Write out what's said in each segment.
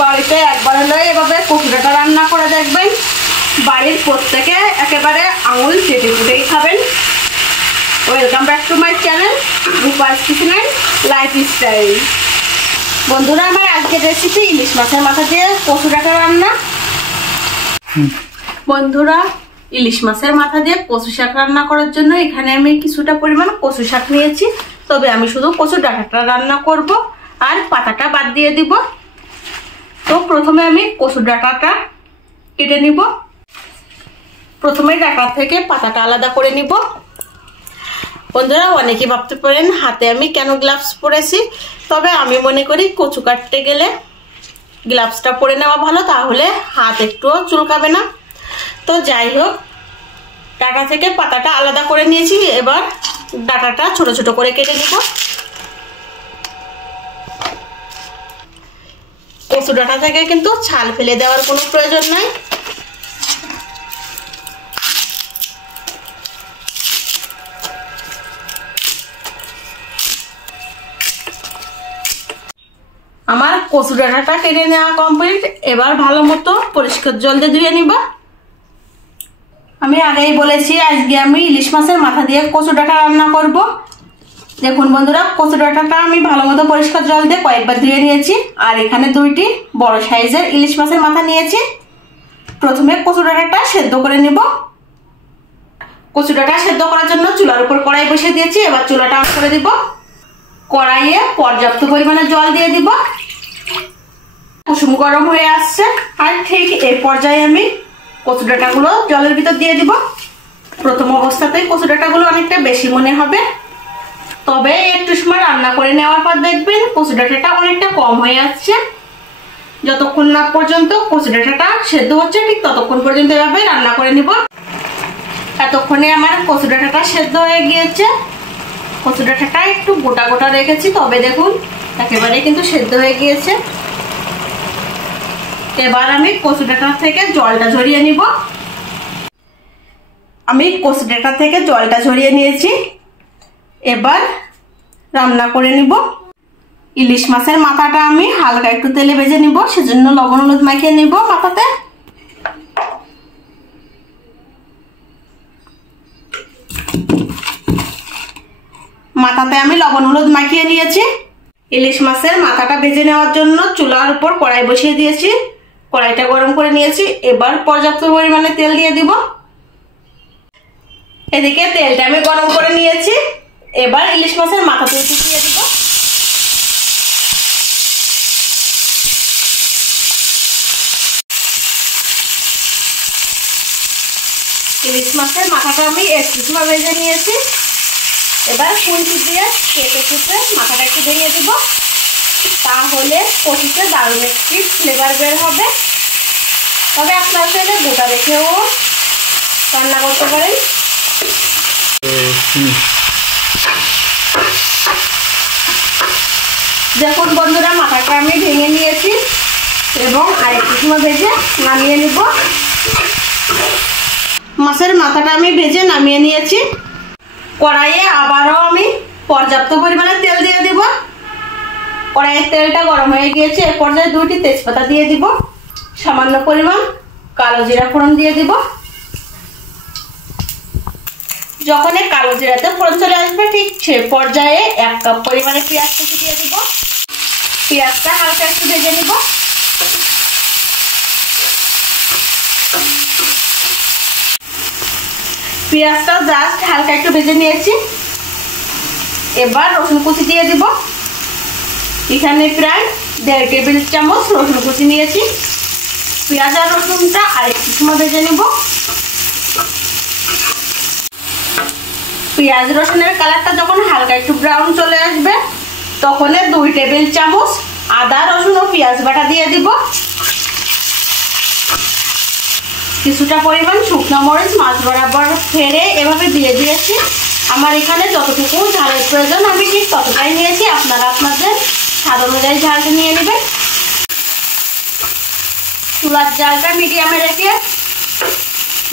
বাড়িতে একবার হলে এভাবে কচু ডাঁটা রান্না করে দেখবেন, বাড়ির প্রত্যেকে একেবারে আঙুল চেটে পুটেই খাবেন। Welcome back to my channel Rupa's kitchen and lifestyle. বন্ধুরা, আমার আজকের রেসিপি ইলিশ মাছের মাথা দিয়ে কচু ডাঁটা রান্না। বন্ধুরা, ইলিশ মাছের মাথা দিয়ে কচু শাক রান্না করার জন্য এখানে আমি কিছুটা পরিমাণ কচু শাক নিয়েছি। তবে আমি শুধু কচু ডাঁটাটা রান্না করব আর পাতাটা বাদ দিয়ে দিব। তো প্রথমে আমি কচু ডাঁটাটা কেটে নিব। প্রথমে ডাঁটা থেকে পাতাটা আলাদা করে নিব। বন্ধুরা, অনেকে ভাবতে পারেন হাতে আমি কেন গ্লাভস পরেছি, তবে আমি মনে করি কচু কাটতে গেলে গ্লাভসটা পরে নেওয়া ভালো, তাহলে হাত একটুও চুলকাবে না। তো যাই হোক, ডাঁটা থেকে পাতাটা আলাদা করে নিয়েছি। এবার ডাঁটাটা ছোট ছোট করে কেটে নিব। কচু ডাঁটা থেকে কিন্তু ছাল ফেলে দেওয়ার কোনো প্রয়োজন নাই। আমার কচু ডাঁটাটা কেটে নেওয়া কমপ্লিট। এবার ভালো মতো পরিষ্কার জল দিয়ে ধুয়ে নিব। আমি আগেই বলেছি আজকে আমি ইলিশ মাছের মাথা দিয়ে কচু ডাঁটা রান্না করব। দেখুন বন্ধুরা, কচু ডাঁটাটা আমি ভালো মতো পরিষ্কার জল দিয়ে কয়েকবার ধুয়ে নিয়েছি। আর এখানে দুইটি বড় সাইজের ইলিশ মাছের মাথা নিয়েছি। প্রথমে কচু ডাঁটাটা সেদ্ধ করে নিব। কচু ডাঁটা সেদ্ধ করার জন্য চুলার উপর কড়াই বসিয়ে দিয়েছি। এবার চুলাটা অন করে দিব। কড়াইয়ে পর্যাপ্ত পরিমাণে জল দিয়ে দিব। কুসুম গরম হয়ে আসছে, আর ঠিক এই পর্যায়ে আমি কচু ডাঁটাগুলো জলের ভিতর দিয়ে দিব। প্রথম অবস্থাতেই কচু ডাঁটাগুলো অনেকটা বেশি মনে হবে, তবে একটু সময় রান্না করে নেওয়ার পর দেখবেন কচু ডাঁটাটা অনেকটা কম হয়ে আসছে। যতক্ষণ না পর্যন্ত কচু ডাঁটাটা সেদ্ধ হচ্ছে ঠিক ততক্ষণ পর্যন্ত এভাবে রান্না করে নিব। এতক্ষণে আমার কচু ডাঁটাটা সেদ্ধ হয়ে গিয়েছে। কচু ডাঁটাটা একটু গোটা গোটা রেখেছি, তবে দেখুন একেবারে কিন্তু সেদ্ধ হয়ে গিয়েছে। এবার আমি কচু ডাঁটা থেকে জলটা ঝরিয়ে নিব। আমি কচু ডাঁটা থেকে জলটা ঝরিয়ে নিয়েছি। এবার রান্না করে নিব। ইলিশ মাছের মাথাটা আমি হালকা একটু তেলে ভেজে নিব, সেজন্য লবণ হলুদ মাখিয়ে নিব মাথাতে। মাথাতে আমি লবণ হলুদ মাখিয়ে নিয়েছি। ইলিশ মাছের মাথাটা ভেজে নেওয়ার জন্য চুলার উপর কড়াই বসিয়ে দিয়েছি। কড়াইটা গরম করে নিয়েছি। এবার পর্যাপ্ত পরিমাণে তেল দিয়ে দিব। এদিকে তেলটা আমি গরম করে নিয়েছি। এবার ইলিশ মাছের মাথাতে দিয়ে দিব। ইলিশ মাছের মাথাটা আমি একটু সময় ভেজে নিয়েছি। এবার খুন্তি দিয়ে কেটে কেটে মাথাটা একটু ভেঙে দিব, তাহলে কচুতে দারুণ একটি ফ্লেভার বের হবে। তবে আপনারা চাইলে গোটা রেখেও রান্না করতে পারেন। দেখুন বন্ধুরা, মাথাটা আমি ভেঙে নিয়েছি এবং আরেকটু সময় ভেজে নামিয়ে নিব। মাছের মাথাটা আমি ভেজে নামিয়ে নিয়েছি। কড়াইয়ে আবারও আমি পর্যাপ্ত পরিমাণে তেল দিয়ে দিব। কড়াইয়ের তেলটা গরম হয়ে গিয়েছে। এর পর্যায়ে দুইটি তেজপাতা দিয়ে দিব। সামান্য পরিমাণ কালো জিরা ফোড়ন দিয়ে দিব। যখন এই কালো জিরাতে ফোড়ন চলে আসবে ঠিক সে পর্যায়ে 1 কাপ পরিমাণে পেঁয়াজ কুচি দিয়ে দিব। পেঁয়াজটা হালকা একটু ভেজে নিব। পেঁয়াজটা জাস্ট হালকা একটু ভেজে নিয়েছি। এবার রসুন কুচি দিয়ে দিব। এখানে প্রায় 1.5 টেবিল চামচ রসুন কুচি নিয়েছি। পেঁয়াজ আর রসুনটা আরেকটু সময় ভেজে নিব। পেঁয়াজ রসুনের কালারটা যখন হালকা একটু ব্রাউন চলে আসবে, তখন 2 টেবিল চামচ আদা রসুন ও পেঁয়াজ বাটা দিয়ে দিব। কিছুটা পরিমাণ শুকনো মরিচ মাছ বরাবর ফেড়ে এভাবে দিয়ে দিয়েছি। আমার এখানে যতটুকু ঝালের প্রয়োজন আমি ঠিক ততটাই নিয়েছি। আপনারা আপনাদের স্বাদ অনুযায়ী ঝালটা নিয়ে নেবেন। চুলার জালটা মিডিয়ামে রেখে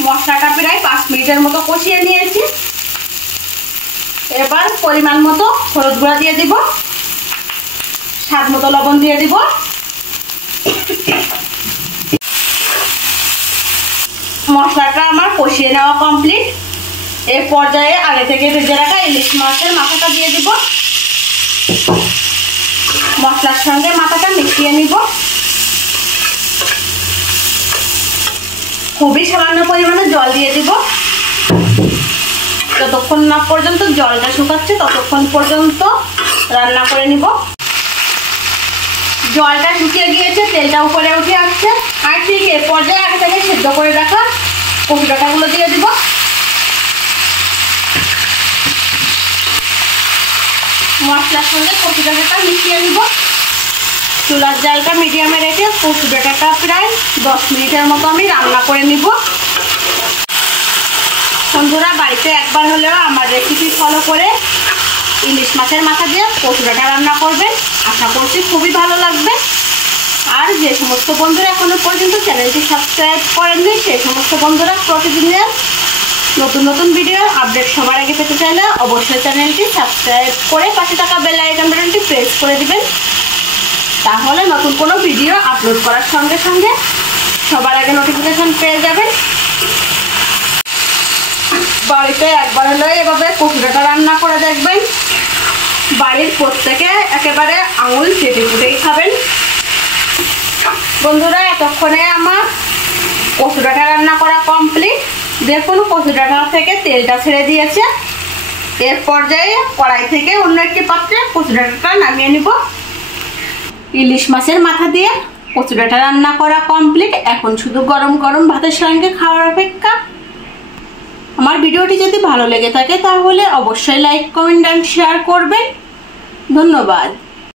মশলাটা প্রায় 5 মিনিটের মতো কষিয়ে নিয়েছি। এবার পরিমাণ মতো হলুদ গুঁড়া দিয়ে দিব, স্বাদ মতো লবণ দিয়ে দিব। মশলাটা আমার কষিয়ে নেওয়া কমপ্লিট। এই পর্যায়ে আগে থেকে ভেজে রাখা ইলিশ মাছের মাথাটা দিয়ে দিব। মশলার সঙ্গে মাথাটা মিশিয়ে নিব। খুবই সামান্য পরিমাণে জল দিয়ে দিব। যতক্ষণ না পর্যন্ত জলটা শুকাচ্ছে ততক্ষণ পর্যন্ত রান্না করে নিব। জলটা শুকিয়ে গিয়েছে, তেলটা উপরে উঠে আসছে। আর ঠিক এই পর্যায়ে আগে থেকে সেদ্ধ করে রাখা কচু ডাঁটাগুলো দিয়ে দিব। মশলার সঙ্গে কচু ডাঁটাটা মিশিয়ে নিব। চুলার জালটা মিডিয়ামে রেখে কচু ডাঁটাটা প্রায় 10 মিনিটের মতো আমি রান্না করে নিব। বন্ধুরা, বাড়িতে একবার হলেও আমার রেসিপি ফলো করে ইলিশ মাছের মাথা দিয়ে কচু ডাঁটা রান্না করবেন। আশা করছি খুবই ভালো লাগবে। আর যে সমস্ত বন্ধুরা এখনো পর্যন্ত চ্যানেলটি সাবস্ক্রাইব করেননি সেই সমস্ত বন্ধুরা প্রতিদিনের নতুন নতুন ভিডিও আপডেট সবার আগে পেতে চাইলে অবশ্যই চ্যানেলটি সাবস্ক্রাইব করে পাশে থাকা বেল আইকন বাটনটি প্রেস করে দিবেন। তাহলে নতুন কোনো ভিডিও আপলোড করার সঙ্গে সঙ্গে সবার আগে নোটিফিকেশন পেয়ে যাবেন। বাড়িতে একবার হলেও এভাবে কচু ডাঁটা রান্না করে দেখবেন। বাড়ির প্রত্যেকে একেবারে আঙুল চেটে ফুটেই খাবেন। বন্ধুরা, এতক্ষণে আমার কচু ডাঁটা রান্না করা কমপ্লিট। দেখুন কচু ডাঁটা থেকে তেলটা ছেড়ে দিয়েছে। এর পর্যায়ে কড়াই থেকে অন্য একটি পাত্রে কচু ডাঁটাটা নামিয়ে নিব। ইলিশ মাছের মাথা দিয়ে কচু ডাঁটা রান্না করা কমপ্লিট। এখন শুধু গরম গরম ভাতের সঙ্গে খাওয়ার অপেক্ষা। আমার ভিডিওটি যদি ভালো লেগে থাকে তাহলে অবশ্যই লাইক, কমেন্ট এন্ড শেয়ার করবেন। ধন্যবাদ।